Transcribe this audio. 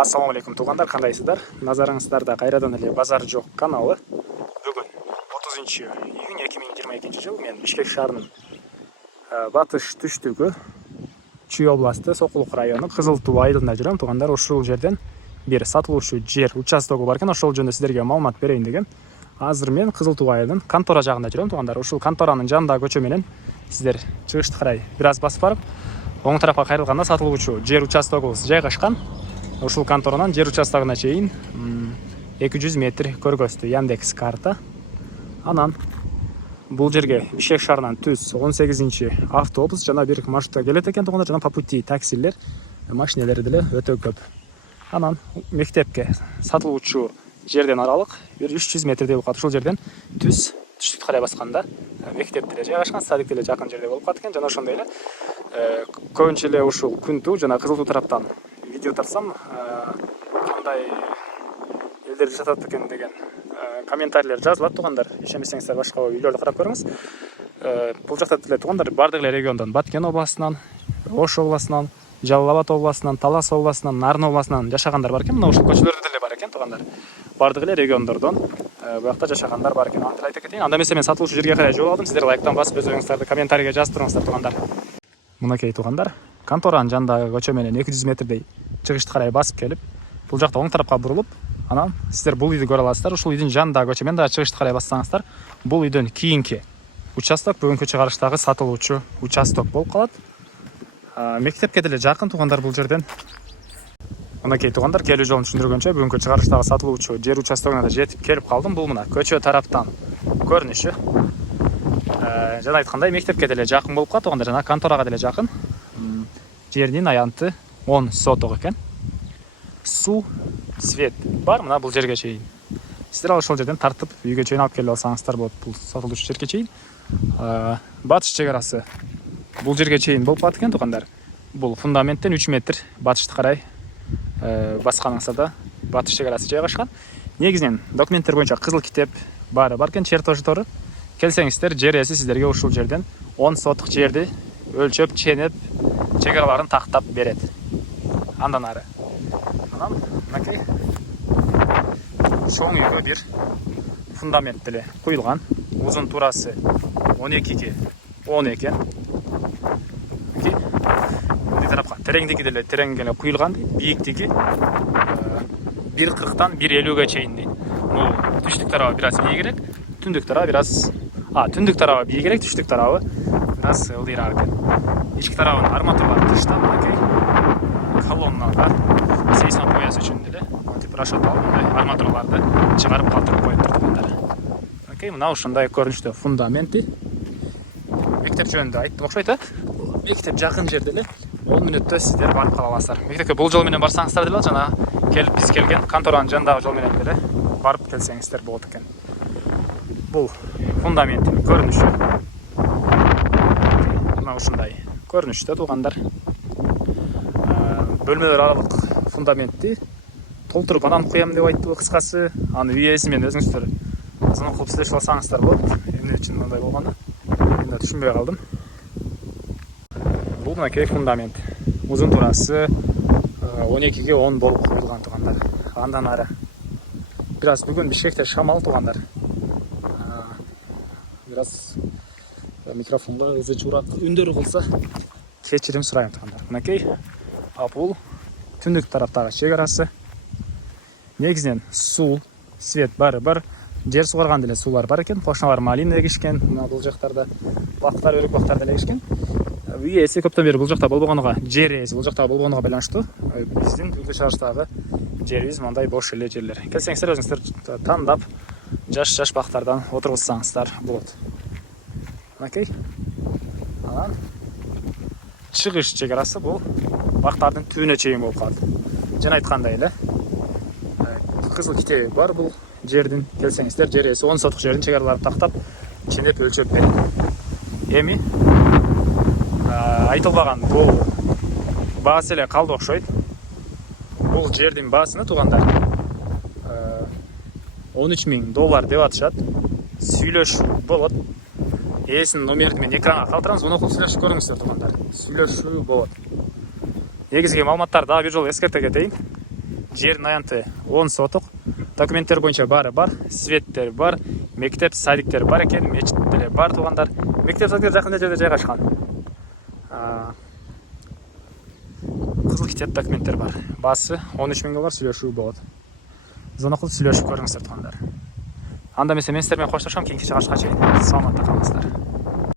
Ассаламу алейкум туугандар, кандайсыздар? Назарыңыздарда кайрадан эле Базар жок каналы. Бүгүн 30 июнь 2022 жыл мен Бишкек шаарынын батыш түштүгү Чүй областы Сокулук району Кызыл Туу айылында жүрөм. Туугандар, ушул жерден бир сатылуучу жер участогу бар экен. Ошол жөнүндө сиздерге маалымат берейин деген. Азыр мен Кызыл Туу айылынын контора жагында жүрөм. Туугандар, ушул конторанын жанындагы көчө менен сиздер чыгышты карай бир аз басып барып, оң тарапка кайрылганда сатылуучу жер участогубуз жайгашкан. Ушул конторанан жер участогуна чейин 200 метр көргөздү Яндекс карта. Анан бул жерге Бишкек шаарынан түз 18 автобус жана бир маршрутта келет экен. Туугандар, жана по пути таксилер, машиналер деле өтө көп. Анан мектепке сатылуучу жерден аралык бир 300 метрдей болуп калат. Ушул жерден түз түштүктү карай басканда мектеп деле жайгашкан, садик деле жакын жерде болуп калат экен. Жана ошондой эле көбүнчө эле ушул Күнтүү жана Кызыл Туу тараптан видео тарсам кандай элдер жашатат экен деген комментарийлер жазылат. Туугандар, ишенбесеңиздер башка үйлөрдү карап көрүңүз. Бул жакта деле туугандар бардык эле региондон, Баткен областынан, Ош областынан, Жалал Абад областынан, Талас областынан, Нарын областынан жашагандар бар экен. Мына ушул көчөлөрдө деле бар экен туугандар. Бардык эле региондордон буякта жашагандар бар экен. Антип айта кетейин. Анда эмесе мен сатылуучу жерге карай жол алдым. Сиздер лайктан басып өз оюңуздарды комментарийге жазып туруңуздар туугандар. Мынакей туугандар, конторанын жанындагы көчө менен 200 метрдей чыгышты карай басып келип, бул жакта оң тарапка бурулуп, анан сиздер бул үйдү көрө аласыздар. Ушул үйдүн жанындагы көчө менен дагы чыгышты карай бассаңыздар, бул үйдөн кийинки участок бүгүнкү чыгарыштагы сатылуучу участок болуп калат. Мектепке деле жакын туугандар бул жерден. Мынакей туугандар, келүү жолун түшүндүргөнчө бүгүнкү чыгарыштагы сатылуучу жер участогуна да жетип келип калдым. Бул мына көчө тараптан көрүнүшү. Жана айткандай мектепке деле жакын болуп калат туугандар, жана конторага деле жакын. Жердин аянты 10 соток экен. Суу, свет бар мына бул жерге чейин. Сиздер ошол жерден тартып үйгө чейин алып келип алсаңыздар болот. Бул сатылуучу жерге чейин. Батыш чек арасы бул жерге чейин болуп калат экен туугандар. Бул фундаменттен 3 метр батышты карай басканыңыздарда батыш чек арасы жайгашкан. Негизинен документтер боюнча кызыл китеп бар экен, чертождору. Келсеңиздер, жер ээси сиздерге ушул жерден 10 соток жерди өлчөп, ченеп, чек араларын тактап берет. Андан ары. Анан мынакей чоң үйгө бир фундамент деле куюлган. Узун турасы 12ге 10 экен. Мындай тарапка тереңдиги деле терең эле куюлган. Бийиктиги 1.40-тан 1.50ге чейин дейт. Бул түштүк тарабы бир аз бийигирээк, түндүк тарабы бир аз түндүк тарабы бийигирээк, түштүк тарабы бир аз ылдыйраак экен. Ички тарабын арматуралар тыштап, мынакей колонналар сейсмопояс үчүн деле мынтип расчетталып мындай арматураларды чыгарып калтырып коюп тургандар. Мынакей мына ушундай көрүнүштө фундаменти. Мектеп жөнүндө айттым окшойт, мектеп жакын жерде эле 10 мүнөттө сиздер барып кала аласыздар. Мектепке бул жол менен барсаңыздар деле жана келип биз келген конторанын жанындагы жол менен деле барып келсеңиздер болот экен. Бул фундаменттин көрүнүшү. Мына ушундай көрүнүштө туугандар. Бөлмөлөр аралык фундаментти толтуруп анан куям деп айтты кыскасы. Аны үй ээси менен өзүңүздөр азын кылып сүйлөшүп алсаңыздар болот. Эмне үчүн мындай болгону мен да түшүнбөй калдым. Бул мынакей фундамент. Узун турасы 12ге 10 болуп куюлган туугандар. Андан ары бир аз бүгүн Бишкекте шамал туугандар. Бир аз микрофонго ызы чуурак үндөр кылса кечирим сурайм туугандар. Мынакей бул түндүк тараптагы чек арасы. Негизинен суу, свет баары бар. Жер сугарган деле суулар бар экен. Кошуналар малина эгишкен. Мына бул жактарда бактар, өрүк бактар деле эгишкен. Үй ээси көптөн бери бул жакта болбогонуга, жер ээси бул жакта болбогонуга байланыштуу биздин бүгүнкү чыгарыштагы жерибиз мындай бош эле жерлер. Келсеңиздер өзүңүздөр тандап жаш бактардан отургузсаңыздар болот. Мынакей. Анан чыгыш чек арасы бул бактардын түбүнө чейин болуп калат. Жана айткандай эле кызыл китеби бар бул жердин. Келсеңиздер, жер ээси 10 соток жердин чек араларын тактап, ченеп өлчөп берет. Эми айтылбаган бул баасы эле калды окшойт. Бул жердин баасына туугандар $13,000 деп атышат. Сүйлөшүү болот. Ээсинин номерин мен экранга калтырамыз, муну окуп сүйлөшүп көрүңүздөр туугандар. Сүйлөшүү болот. Негизги маалыматтарды дагы бир жолу эскерте кетейин. жердин аянты 10 соток. Документтер боюнча баары бар, светтер бар, мектеп, садиктер бар экен, мечиттер бар туугандар. Мектеп, садиктер жакын жерде жайгашкан. Кызыл китеп документтер бар. Баасы 13 000 доллар, сүйлөшүү болот. Зона кылып сүйлөшүп көрүңүздөр туугандар. Анда эмесе мен сиздер менен коштошом, кийинки чыгышка чейин саламатта калыңыздар.